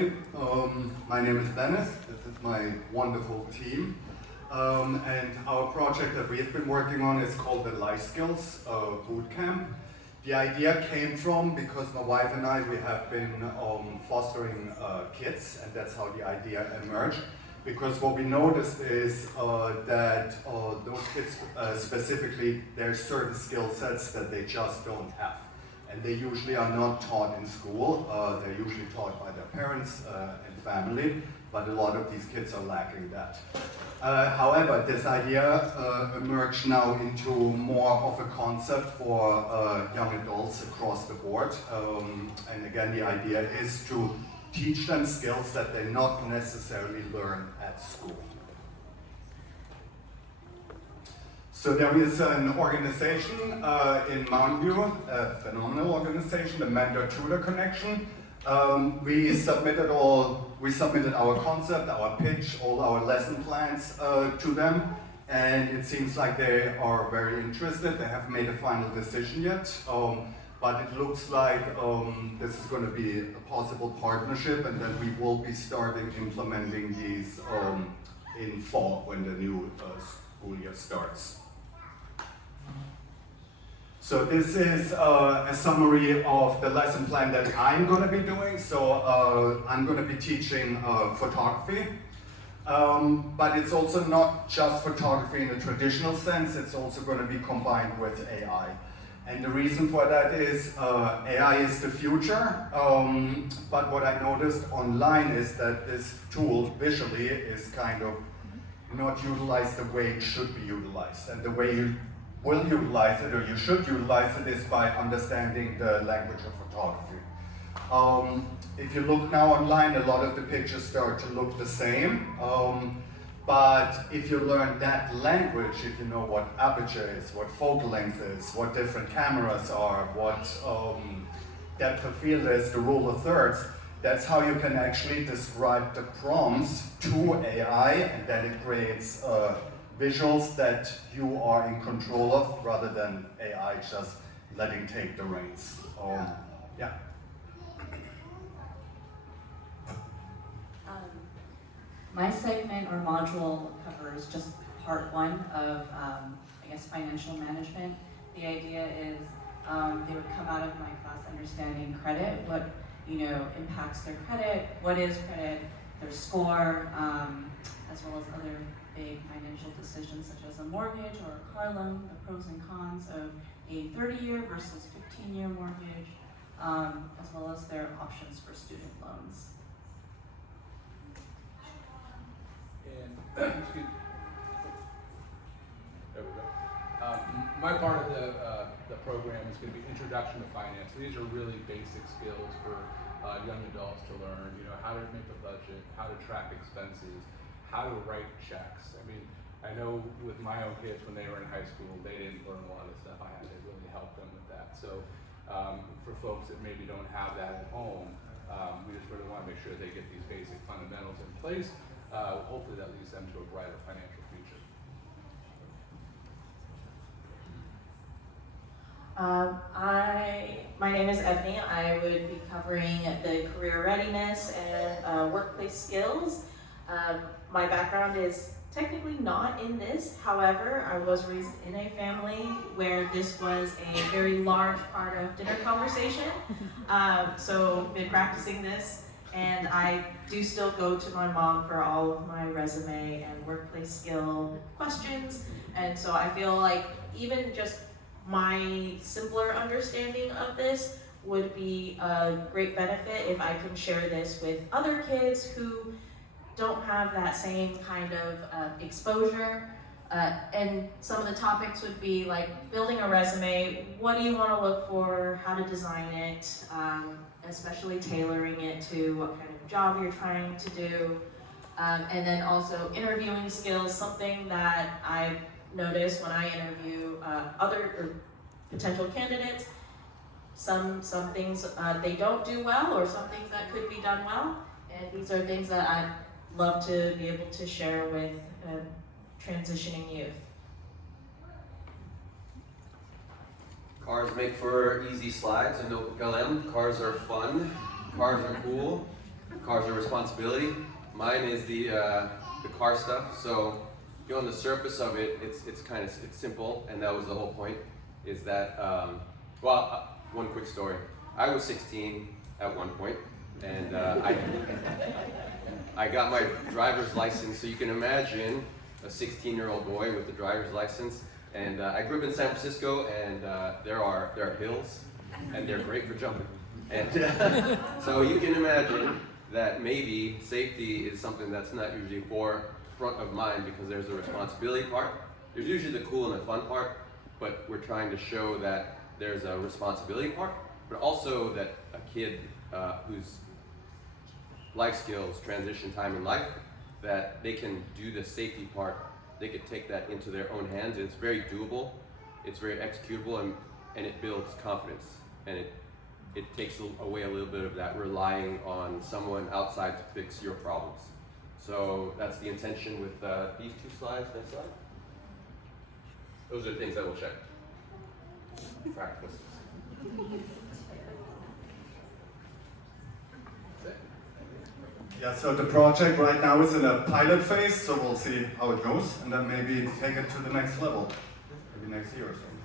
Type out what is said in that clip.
everybody. My name is Dennis. This is my wonderful team. And our project that we've been working on is called the Life Skills Bootcamp. The idea came from because my wife and I, we have been fostering kids, and that's how the idea emerged. Because what we noticed is that those kids specifically, there's certain skill sets that they just don't have. And they usually are not taught in school. They're usually taught by their parents and family, but a lot of these kids are lacking that. However, this idea emerged now into more of a concept for young adults across the board. And again, the idea is to teach them skills that they not necessarily learn at school. So there is an organization in Mountain View, a phenomenal organization, the Mentor-Tutor Connection. We submitted our concept, our pitch, all our lesson plans to them, and it seems like they are very interested. They haven't made a final decision yet, but it looks like this is going to be a possible partnership, and then we will be starting implementing these in fall when the new school year starts. So this is a summary of the lesson plan that I'm going to be doing. So I'm going to be teaching photography, but it's also not just photography in a traditional sense, it's also going to be combined with AI. And the reason for that is AI is the future, but what I noticed online is that this tool visually is kind of not utilized the way it should be utilized. And the way you will utilize it, or you should utilize it, is by understanding the language of photography. If you look now online, a lot of the pictures start to look the same, but if you learn that language, if you know what aperture is, what focal length is, what different cameras are, what depth of field is, the rule of thirds, that's how you can actually describe the prompts to AI, and then it creates visuals that you are in control of, rather than AI just letting take the reins. Yeah. My segment or module covers just part one of, I guess, financial management. The idea is they would come out of my class understanding credit, what impacts their credit, what is credit, their score, as well as other big financial decisions such as a mortgage or a car loan, the pros and cons of a 30-year versus 15-year mortgage, as well as their options for student loans. And excuse me. There we go. My part of the program is going to be Introduction to Finance. These are really basic skills for young adults to learn. How to make a budget, how to track expenses, how to write checks. I mean, I know with my own kids when they were in high school, they didn't learn a lot of stuff. I had to really help them with that. So for folks that maybe don't have that at home, we just really want to make sure they get these basic fundamentals in place. Hopefully that leads them to a brighter financial future. My name is Evany. I would be covering the career readiness and workplace skills. My background is technically not in this. However, I was raised in a family where this was a very large part of dinner conversation. So been practicing this, and I do still go to my mom for all of my resume and workplace skill questions. And so I feel like even just my simpler understanding of this would be a great benefit if I can share this with other kids who don't have that same kind of exposure. And some of the topics would be like building a resume, what do you want to look for, how to design it, especially tailoring it to what kind of job you're trying to do. And then also interviewing skills, something that I notice when I interview other potential candidates. Some things they don't do well, or some things that could be done well. And these are things that I'd love to be able to share with transitioning youth. Cars make for easy slides. I know Galem, cars are fun, cars are cool. Cars are responsibility. Mine is the car stuff. So, on the surface of it, it's simple, and that was the whole point. Is that one quick story. I was 16 at one point, and I got my driver's license. So you can imagine a 16-year-old boy with a driver's license. And I grew up in San Francisco, and there are hills, and they're great for jumping. And so you can imagine that maybe safety is something that's not usually forefront of mind because there's a responsibility part. There's usually the cool and the fun part, but we're trying to show that there's a responsibility part, but also that a kid whose life skills transition time in life, that they can do the safety part. They could take that into their own hands. It's very doable, it's very executable, and it builds confidence. And it takes away a little bit of that relying on someone outside to fix your problems. So that's the intention with these two slides. Next slide. Those are the things that we'll check. Practice. Yeah, so the project right now is in a pilot phase, so we'll see how it goes, and then maybe take it to the next level, maybe next year or so.